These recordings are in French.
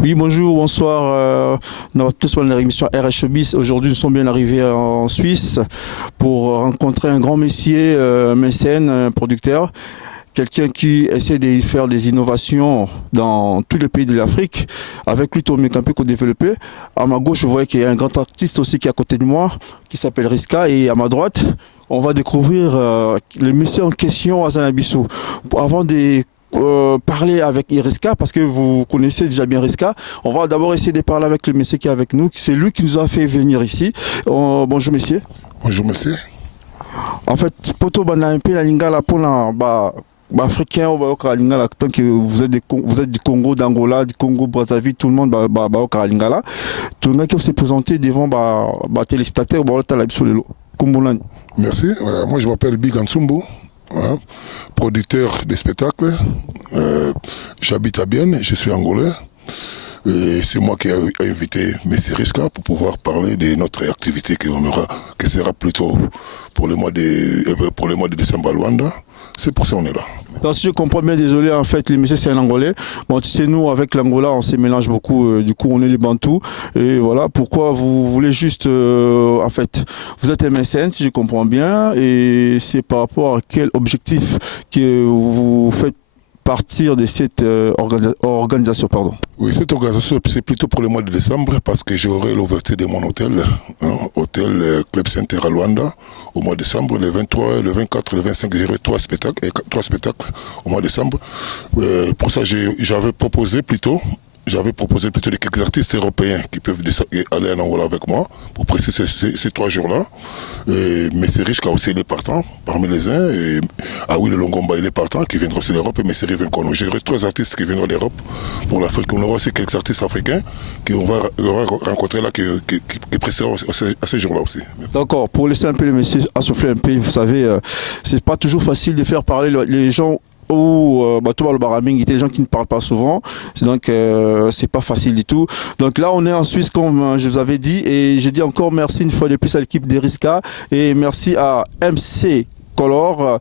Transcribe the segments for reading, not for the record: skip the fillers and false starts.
Oui, bonjour, bonsoir. Nous avons tous dans l'émission RH Showbiz. Aujourd'hui, nous sommes bien arrivés en Suisse pour rencontrer un grand messier, mécène, producteur. Quelqu'un qui essaie de faire des innovations dans tous les pays de l'Afrique. Avec lui, Tommy Campé, qu'on développé. À ma gauche, je vois qu'il y a un grand artiste aussi qui est à côté de moi, qui s'appelle Riska. Et à ma droite, on va découvrir le monsieur en question, Hassan Abissou. Avant de parler avec Riska, parce que vous connaissez déjà bien Riska, on va d'abord essayer de parler avec le monsieur qui est avec nous. C'est lui qui nous a fait venir ici. Bonjour monsieur. Bonjour monsieur. En fait, poto bana un peu la lingala pour la africain au Lingala, tant que vous êtes du Congo, d'Angola, du Congo, Brazzaville, tout le monde au Lingala. Tout le monde qui s'est présenté devant téléspectateurs, Merci. Moi je m'appelle Big Ansumbu, producteur des spectacles. J'habite à Bienne, je suis angolais. Et c'est moi qui ai invité M. Riska pour pouvoir parler de notre activité qui sera plutôt pour le mois de décembre à Luanda. C'est pour ça qu'on est là. Alors, si je comprends bien, désolé, en fait, le monsieur c'est un Angolais. Bon, tu sais, nous, avec l'Angola, on se mélange beaucoup. Du coup, on est des Bantous. Et voilà, pourquoi vous voulez juste... en fait, vous êtes un mécène, si je comprends bien. Et c'est par rapport à quel objectif que vous faites partir de cette organisation, pardon. Oui, cette organisation, c'est plutôt pour le mois de décembre parce que j'aurai l'ouverture de mon hôtel, hôtel Club Center à Luanda, au mois de décembre, le 23, le 24, le 25, j'aurai trois spectacles au mois de décembre. Pour ça, j'avais proposé plutôt de quelques artistes européens qui peuvent aller en Angola avec moi pour prester ces 3 jours-là. Mais c'est riche car aussi il est partant parmi les uns. Et Aoui le Longomba il est partant qui viendra aussi d'Europe et M. Rivenkono. J'aurai 3 artistes qui viendront d'Europe pour l'Afrique. On aura aussi quelques artistes africains qu'on va rencontrer là qui presteront à ces jours-là aussi. D'accord, pour laisser un peu le monsieur assouffler un peu, vous savez, c'est pas toujours facile de faire parler les gens ou tout le baraming, il y a des gens qui ne parlent pas souvent, donc c'est pas facile du tout. Donc là on est en Suisse comme je vous avais dit, et je dis encore merci une fois de plus à l'équipe de Riska et merci à MC Color,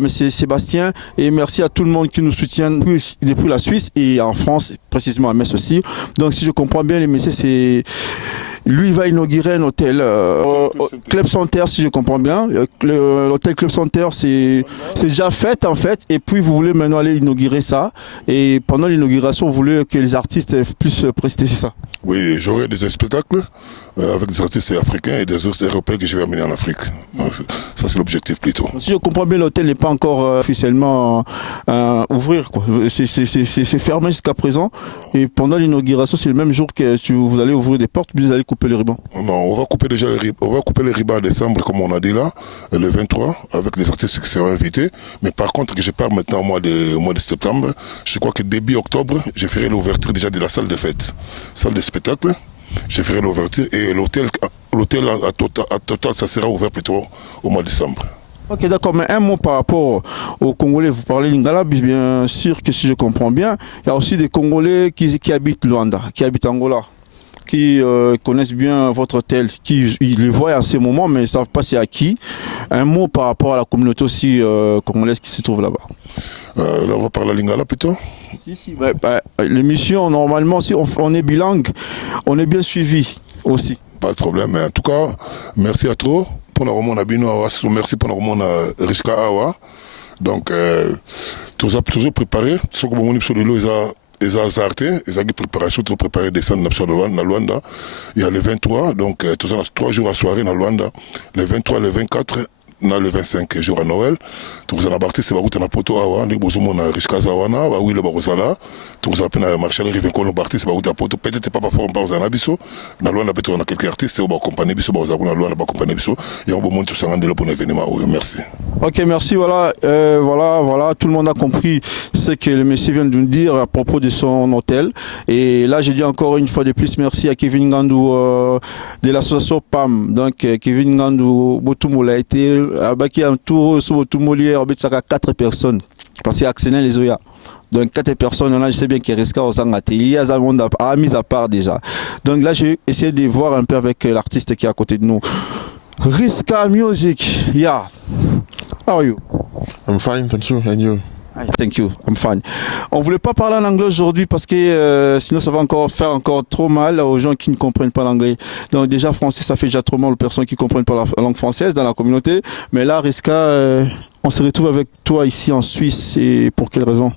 monsieur Sébastien, et merci à tout le monde qui nous soutient depuis la Suisse et en France, précisément à Metz aussi. Donc si je comprends bien, les messieurs, c'est... Lui, il va inaugurer un hôtel, Club Center, si je comprends bien. L'hôtel Club Center, c'est déjà fait, en fait. Et puis, vous voulez maintenant aller inaugurer ça. Et pendant l'inauguration, vous voulez que les artistes puissent prester, c'est ça? Oui, j'aurai des spectacles avec des artistes africains et des artistes européens que je vais amener en Afrique. Ça, c'est l'objectif plutôt. Si je comprends bien, l'hôtel n'est pas encore officiellement ouvrir. C'est fermé jusqu'à présent. Et pendant l'inauguration, c'est le même jour que vous allez ouvrir des portes, puis vous allez couper les ribans. Non, on va couper les ribans en décembre, comme on a dit là, le 23, avec les artistes qui seront invités. Mais par contre, que je pars maintenant au mois de septembre, je crois que début octobre, je ferai l'ouverture déjà de la salle de fête, salle de spectacle. Je ferai l'ouverture et l'hôtel à total, ça sera ouvert plutôt au mois de décembre. Ok, d'accord, mais un mot par rapport aux Congolais, vous parlez lingala, bien sûr que si je comprends bien, il y a aussi des Congolais qui habitent Luanda, qui habitent Angola, qui connaissent bien votre hôtel, qui les voient à ces moments, mais ils ne savent pas c'est à qui. Un mot par rapport à la communauté aussi congolaise qui se trouve là-bas. Là, on va parler lingala plutôt. Si, l'émission, normalement, si on est bilingue, on est bien suivi aussi. Pas de problème, mais en tout cas, merci à toi. Merci pour nous Riska Awa. Donc, tout ça toujours préparé. Ce que mon sur le lot, ils ont azarté, ils ont préparé surtout préparé des scènes dans Luanda. Il y a le 23, donc tout ça 3 jours à soirée dans Luanda. Le 23, le 24. Le 25 jours à Noël, tout ça n'a parti, c'est la poto awa, ni bozumo na Riska Zawana, oui le barosala, tout ça peine Marshall Rivenko no parti, c'est la poto, peut-être pas fort par un abisso, na Luanda peut on a quelques artistes, on va accompagner biso, on va Luanda va accompagner biso, et on va monter sur un de pour l'événement. Merci. Ok, merci, voilà, voilà, tout le monde a compris ce que le monsieur vient de nous dire à propos de son hôtel. Et là, j'ai dit encore une fois de plus merci à Kevin Ngandou de l'association PAM. Donc, Kevin Ngandou, Botumula a été qui a un tour sur Botumolier, on a 4 personnes. Parce qu'il y a Axénel les Oya. Donc 4 personnes, là je sais bien qu'il reste au Sangate. Il y a un monde à mise à part déjà. Donc là, j'ai essayé de voir un peu avec l'artiste qui est à côté de nous. Riska Music, yeah. How are you? I'm fine, thank you. And you? Ah, thank you, I'm fine. On voulait pas parler en anglais aujourd'hui parce que sinon ça va encore faire encore trop mal aux gens qui ne comprennent pas l'anglais. Donc déjà français, ça fait déjà trop mal aux personnes qui comprennent pas la langue française dans la communauté. Mais là, Riska, on se retrouve avec toi ici en Suisse et pour quelle raison?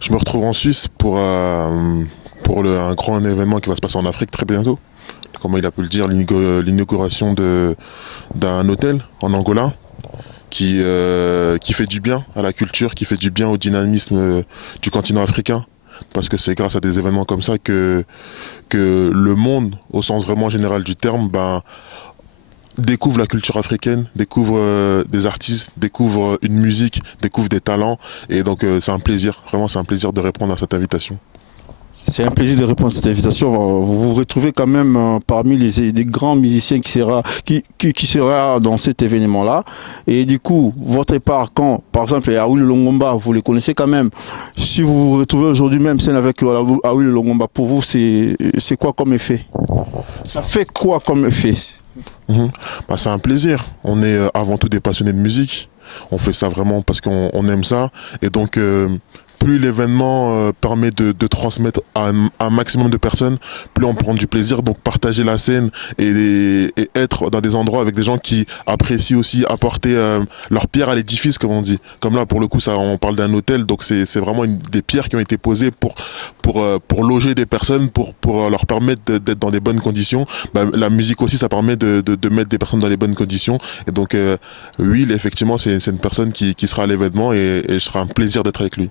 Je me retrouve en Suisse pour un grand événement qui va se passer en Afrique très bientôt. Comment il a pu le dire, l'inauguration d'un hôtel en Angola qui fait du bien à la culture, qui fait du bien au dynamisme du continent africain. Parce que c'est grâce à des événements comme ça que le monde, au sens vraiment général du terme, découvre la culture africaine, découvre des artistes, découvre une musique, découvre des talents. Et donc c'est un plaisir, vraiment c'est un plaisir de répondre à cette invitation. C'est un plaisir de répondre à cette invitation. Vous vous retrouvez quand même parmi les grands musiciens qui sera dans cet événement-là. Et du coup, votre part, quand, par exemple, Aoui Longomba, vous les connaissez quand même. Si vous vous retrouvez aujourd'hui même scène avec Aoui Longomba, pour vous, c'est quoi comme effet? Ça fait quoi comme effet? C'est un plaisir. On est avant tout des passionnés de musique. On fait ça vraiment parce qu'on aime ça. Et donc, plus l'événement permet de transmettre à un maximum de personnes, plus on prend du plaisir. Donc partager la scène et être dans des endroits avec des gens qui apprécient aussi apporter leur pierre à l'édifice, comme on dit. Comme là, pour le coup, ça, on parle d'un hôtel, donc c'est vraiment des pierres qui ont été posées pour loger des personnes, pour leur permettre d'être dans des bonnes conditions. La musique aussi, ça permet de mettre des personnes dans les bonnes conditions. Et donc, oui, effectivement, c'est une personne qui sera à l'événement et ce sera un plaisir d'être avec lui.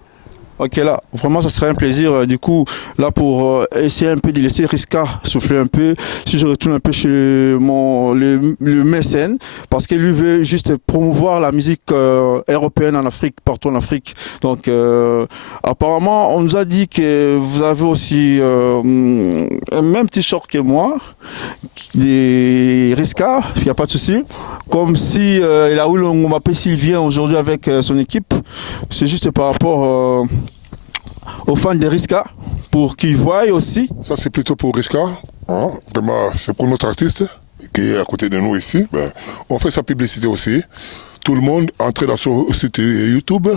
Ok, là, vraiment, ça serait un plaisir. Du coup, là, pour essayer un peu de laisser Riska souffler un peu, si je retourne un peu chez le mécène, parce qu'il lui veut juste promouvoir la musique européenne en Afrique, partout en Afrique. Donc, apparemment, on nous a dit que vous avez aussi un même t-shirt que moi, des Riska, il n'y a pas de souci. Comme si Aoui Longomba, s'il vient aujourd'hui avec son équipe, c'est juste par rapport aux fans de Riska, pour qu'ils voient aussi. Ça, c'est plutôt pour Riska. Hein? Vraiment, c'est pour notre artiste qui est à côté de nous ici. On fait sa publicité aussi. Tout le monde entre dans son site YouTube,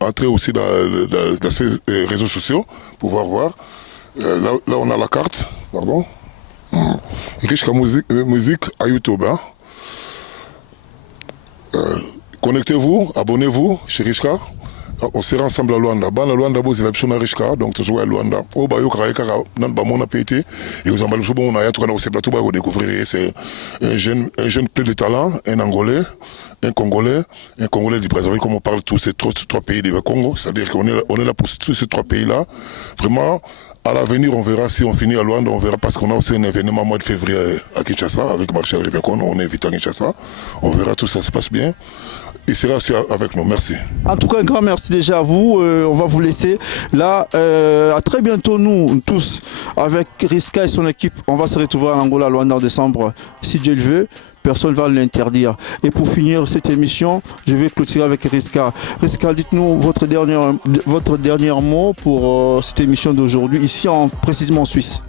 entre aussi dans ses réseaux sociaux, pour pouvoir voir. Là, on a la carte. Pardon. Riska musique à YouTube. Hein? Connectez-vous, abonnez-vous chez Riska. On sera ensemble à Luanda. Ban à Luanda, vous avez besoin de Riska, donc tu joues à Luanda. Oh, bah, on a pété. Et vous en parlez souvent, on a tout dans ce plateau, vous découvrirez. C'est un jeune plein de talent, un Angolais, un Congolais du Brazzaville, comme on parle tous ces trois pays du Congo. C'est-à-dire qu'on est là pour tous ces trois pays-là. Vraiment, à l'avenir, on verra si on finit à Luanda, on verra parce qu'on a aussi un événement au mois de février à Kinshasa, avec Marshall Rivecon, on est invité à Kinshasa. On verra tout ça se passe bien. Il sera aussi avec nous. Merci. En tout cas, un grand merci déjà à vous. On va vous laisser là. À très bientôt, nous tous, avec Riska et son équipe. On va se retrouver à Angola, Luanda en décembre, si Dieu le veut. Personne ne va l'interdire. Et pour finir cette émission, je vais clôturer avec Riska. Riska, dites-nous votre dernier mot pour cette émission d'aujourd'hui, ici précisément en Suisse.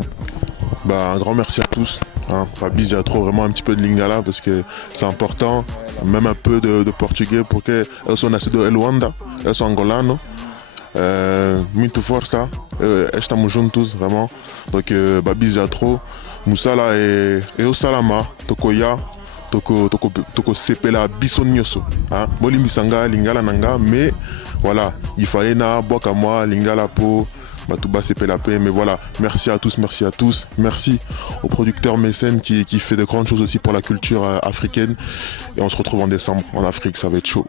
Un grand merci à tous. Hein. Fabrice, il y a trop vraiment un petit peu de lingala parce que c'est important, même un peu de portugais pour que elles soient nascidas de Luanda, elles sont angolanes. Muito força, estamos juntos vraiment. Donc, Babis, il y a trop. Moussala et Osalama, Tokoya. Toko sepela biso nyoso moli misanga lingala nanga, mais voilà, il fallait na boka moi lingala po batuba sepela pe. Mais voilà, merci à tous, merci au producteur mécène qui fait de grandes choses aussi pour la culture africaine. Et on se retrouve en décembre en Afrique, ça va être chaud.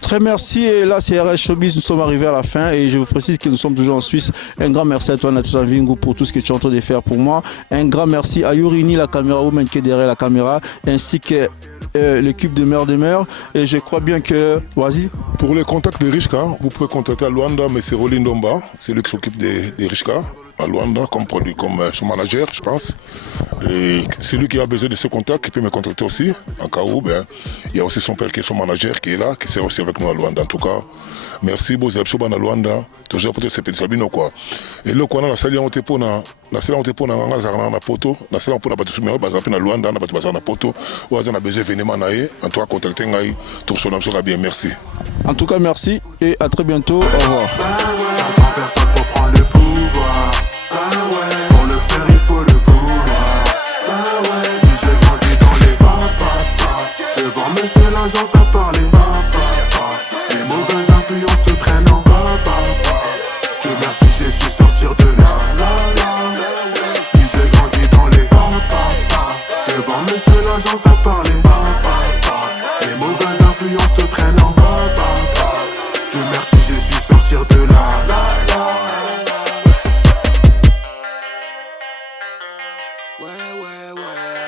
Très merci, et là c'est RS Showbiz, nous sommes arrivés à la fin et je vous précise que nous sommes toujours en Suisse. Un grand merci à toi Natasha Vingo pour tout ce que tu es en train de faire pour moi. Un grand merci à Yurini, la caméra woman qui est derrière la caméra, ainsi que l'équipe de Mère de Mère. Et je crois bien que, vas-y. Pour les contacts de Riska, vous pouvez contacter à Luanda, mais c'est Rolin Domba, c'est lui qui s'occupe des Riska à Luanda comme son manager, je pense. Et celui qui a besoin de ce contact, qui peut me contacter aussi, en cas où, il y a aussi son père qui est son manager qui est là, qui sert aussi avec nous à Luanda. En tout cas, merci, Bozabsoba à Luanda, toujours pour ce petit Sabino quoi. Et là, on a la salle on te pose la salle on te pose na poto, la salle on peut la battre sur mes bases à Luanda, on a battu na poto, ou on a besoin de venir manayer, en tout cas contacter ngai, tout son nom sera bien, merci. En tout cas, merci et à très bientôt. Au revoir. J'attends personne pour prendre le pouvoir. Pour le faire, il faut le vouloir. J'ai grandi dans les devant monsieur l'agence à parler. Les mauvaises influences te traînent en Dieu merci, j'ai su sortir de là. J'ai grandi dans les devant monsieur l'agence à parler. Les mauvaises influences te traînent en Dieu merci, j'ai su sortir de là. Ouais.